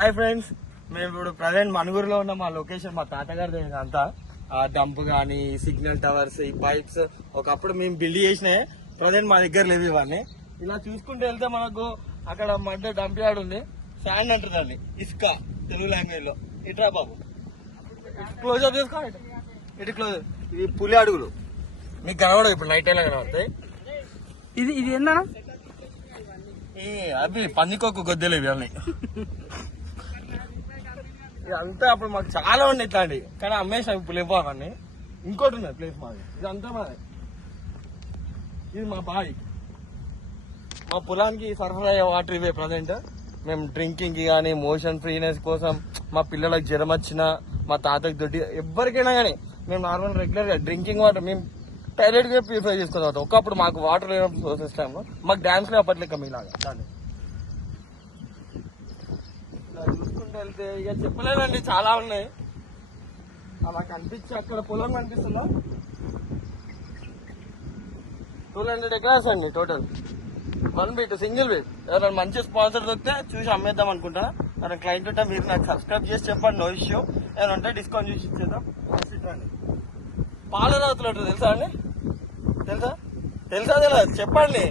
Hi friends, మేము ఇప్పుడు present మనుగురులో ఉన్న మా లొకేషన్ మా తాతగారి అంతా డంప్ గానీ సిగ్నల్ టవర్స్ ఈ పైప్స్ ఒకప్పుడు మేము బిల్డ్ చేసినాయి. ప్రజెంట్ మా దగ్గర లేవు ఇవన్నీ. ఇలా చూసుకుంటూ వెళ్తే మనకు అక్కడ మధ్య డంప్ యార్డ్ ఉంది. శాండ్ అంటారు దాన్ని, ఇసుక తెలుగు లాంగ్వేజ్ లో. ఇట్రా బాబు, క్లోజర్ చేసుకో, ఇటు క్లోజర్. ఇది పులి అడుగులు మీకు కనబడదు, ఇప్పుడు నైట్ టైం కనబడతాయి. ఇది ఇది ఏందన్నా? అవి పందికొక్కు గొద్దెలు ఇవన్నీ. ఇదంతా అప్పుడు మాకు చాలా ఉండే ఇట్లాంటి, కానీ అమ్మేసాం ఇప్పుడు లేవు అవన్నీ. ఇంకోటి ఉన్నది ప్లేస్ మాది, ఇదంతా మాది. ఇది మా బావి, మా పొలానికి సరఫరా అయ్యే వాటర్ ఇవే. ప్రజెంట్ మేము డ్రింకింగ్ కి కానీ మోషన్ ఫ్రీనెస్ కోసం, మా పిల్లలకు జ్వరం వచ్చినా, మా తాతకి దొడ్డి ఎవరికైనా కానీ మేము నార్మల్ రెగ్యులర్ గా డ్రింకింగ్ వాటర్ మేము టాయిలెట్ గా ప్యూరిఫై చేసుకున్న తర్వాత. ఒకప్పుడు మాకు వాటర్ లేనప్పుడు సోర్సెస్ టైంలో మాకు డ్యామ్స్ లో అప్పట్లేక మీలాగా దాన్ని చూసుకుంటూ వెళ్తే ఇక చెప్పలేదండి, చాలా ఉన్నాయి. అలా కనిపించి అక్కడ పొలం కనిపిస్తుందా, 200 acres అండి టోటల్. 1 beat single beat. ఎవరైనా మంచి స్పాన్సర్ దొరికితే చూసి అమ్మేద్దాం అనుకుంటా. ఎవరైనా క్లయింట్ ఉంటే మీరు నాకు సబ్స్క్రైబ్ చేసి చెప్పండి, నో ఇష్యూ. ఏమైనా ఉంటే డిస్కౌంట్ చూసి ఇచ్చేద్దాం. పాల రావుతులు తెలుసా అండి? తెలుసా తెలియదు చెప్పండి.